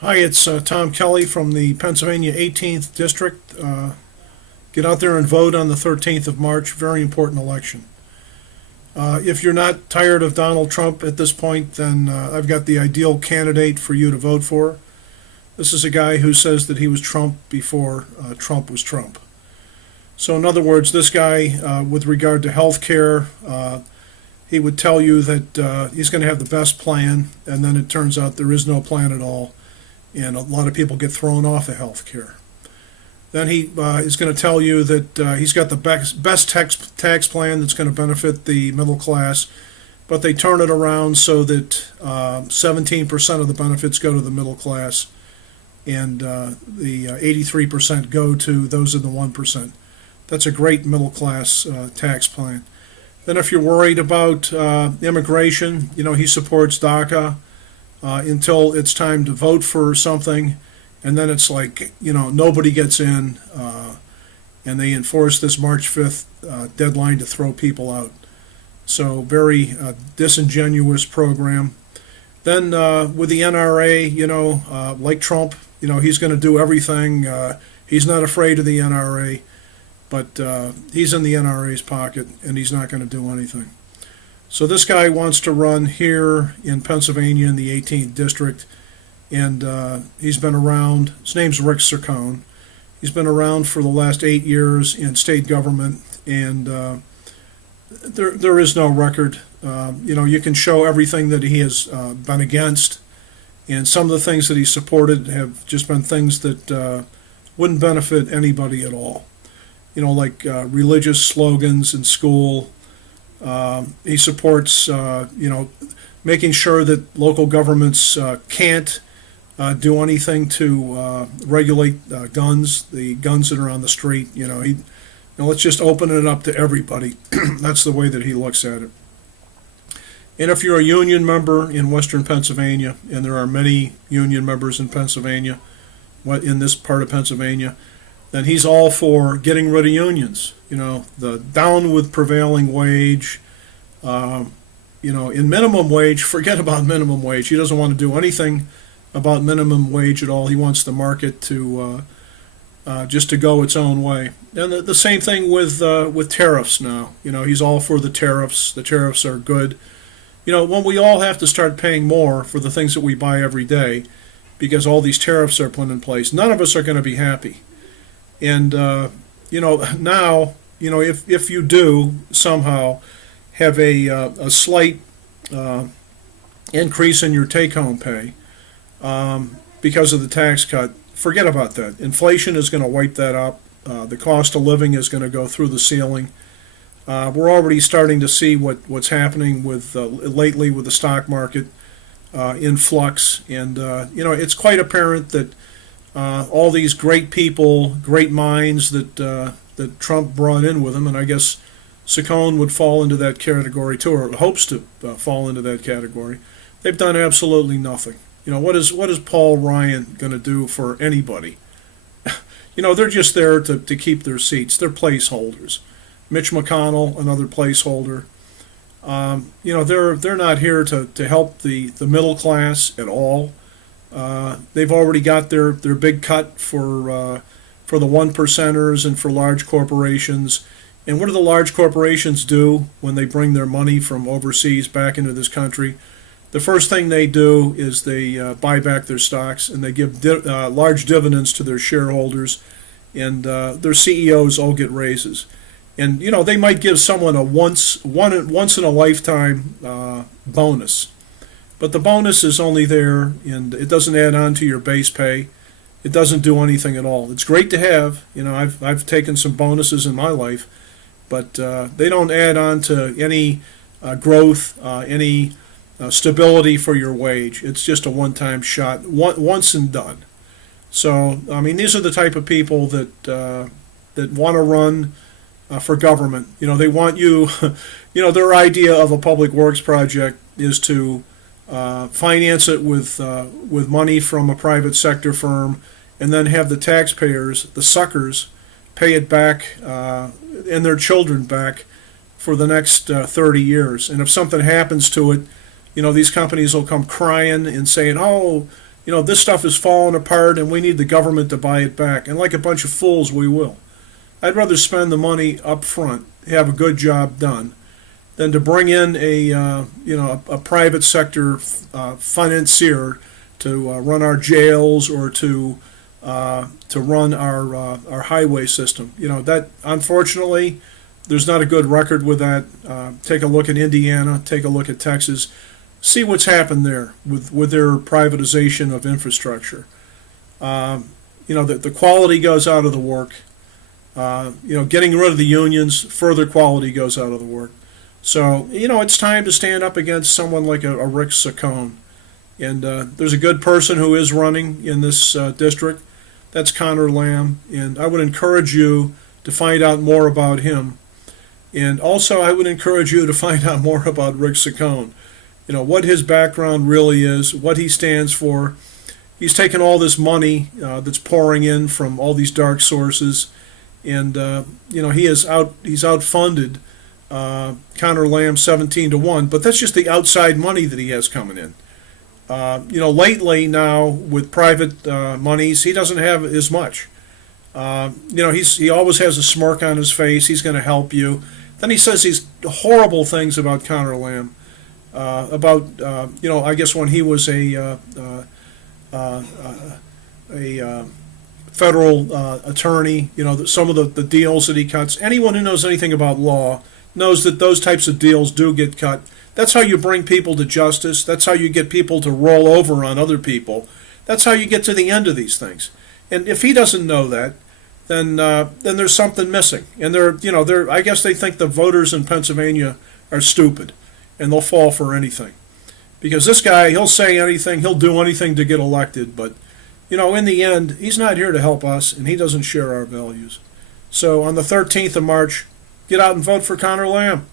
Hi, it's Tom Kelly from the Pennsylvania 18th District. Get out there and vote on the 13th of March. Very important election. If you're not tired of Donald Trump at this point, then I've got the ideal candidate for you to vote for. This is a guy who says that he was Trump before Trump was Trump. So, in other words, this guy, with regard to health care, he would tell you that he's going to have the best plan, and then it turns out there is no plan at all, and a lot of people get thrown off of health care. Then he is going to tell you that he's got the best tax plan that's going to benefit the middle class, but they turn it around so that 17% of the benefits go to the middle class, and the 83% go to those in the 1%. That's a great middle class tax plan. Then if you're worried about immigration, he supports DACA until it's time to vote for something, and then it's like, nobody gets in, and they enforce this March 5th deadline to throw people out. So very disingenuous program. Then with the NRA, like Trump, he's going to do everything. He's not afraid of the NRA, but he's in the NRA's pocket, and he's not going to do anything. So this guy wants to run here in Pennsylvania in the 18th District, and he's been around. His name's Rick Saccone. He's been around for the last 8 years in state government, and there is no record. You can show everything that he has been against, and some of the things that he supported have just been things that wouldn't benefit anybody at all. Like religious slogans in school. He supports, making sure that local governments can't do anything to regulate guns, the guns that are on the street. Let's just open it up to everybody. That's the way that he looks at it. And if you're a union member in Western Pennsylvania, and there are many union members in Pennsylvania, in this part of Pennsylvania, then he's all for getting rid of unions. The down with prevailing wage. In minimum wage, forget about minimum wage. He doesn't want to do anything about minimum wage at all. He wants the market to just to go its own way. And the same thing with tariffs now. He's all for the tariffs. The tariffs are good. When we all have to start paying more for the things that we buy every day because all these tariffs are put in place, none of us are going to be happy. And now, if you do somehow have a slight increase in your take-home pay because of the tax cut, forget about that. Inflation is going to wipe that up. The cost of living is going to go through the ceiling. We're already starting to see what's happening with lately with the stock market in flux, and it's quite apparent that all these great people, great minds that Trump brought in with him, and I guess Saccone would fall into that category too, or hopes to fall into that category. They've done absolutely nothing. What is Paul Ryan going to do for anybody? They're just there to keep their seats. They're placeholders. Mitch McConnell, another placeholder. They're not here to help the middle class at all. They've already got their big cut for the one percenters and for large corporations. And what do the large corporations do when they bring their money from overseas back into this country? The first thing they do is they buy back their stocks, and they give large dividends to their shareholders, and their CEOs all get raises. And they might give someone a once in a lifetime bonus. But the bonus is only there, and it doesn't add on to your base pay. It doesn't do anything at all. It's great to have. I've taken some bonuses in my life, but they don't add on to any growth, any stability for your wage. It's just a one-time shot, once and done. So, these are the type of people that want to run for government. They want you. Their idea of a public works project is to finance it with money from a private sector firm, and then have the taxpayers, the suckers, pay it back and their children back for the next 30 years. And if something happens to it, these companies will come crying and saying, oh, this stuff is falling apart and we need the government to buy it back. And like a bunch of fools, we will. I'd rather spend the money up front, have a good job done, than to bring in a private sector financier to run our jails or to run our highway system. That unfortunately, there's not a good record with that. Take a look at Indiana, take a look at Texas, see what's happened there with their privatization of infrastructure. The quality goes out of the work. Getting rid of the unions, further quality goes out of the work. So, it's time to stand up against someone like a Rick Saccone. And there's a good person who is running in this district. That's Connor Lamb. And I would encourage you to find out more about him. And also, I would encourage you to find out more about Rick Saccone. What his background really is, what he stands for. He's taken all this money that's pouring in from all these dark sources, and he's outfunded Connor Lamb 17-1. But that's just the outside money that he has coming in. Lately now with private monies, he doesn't have as much. He always has a smirk on his face. He's going to help you. Then he says these horrible things about Connor Lamb. I guess when he was a federal attorney, some of the deals that he cuts. Anyone who knows anything about law knows that those types of deals do get cut. That's how you bring people to justice. That's how you get people to roll over on other people. That's how you get to the end of these things. And if he doesn't know that, then there's something missing. And I guess they think the voters in Pennsylvania are stupid, and they'll fall for anything. Because this guy, he'll say anything, he'll do anything to get elected, but in the end, he's not here to help us, and he doesn't share our values. So on the 13th of March, get out and vote for Connor Lamb.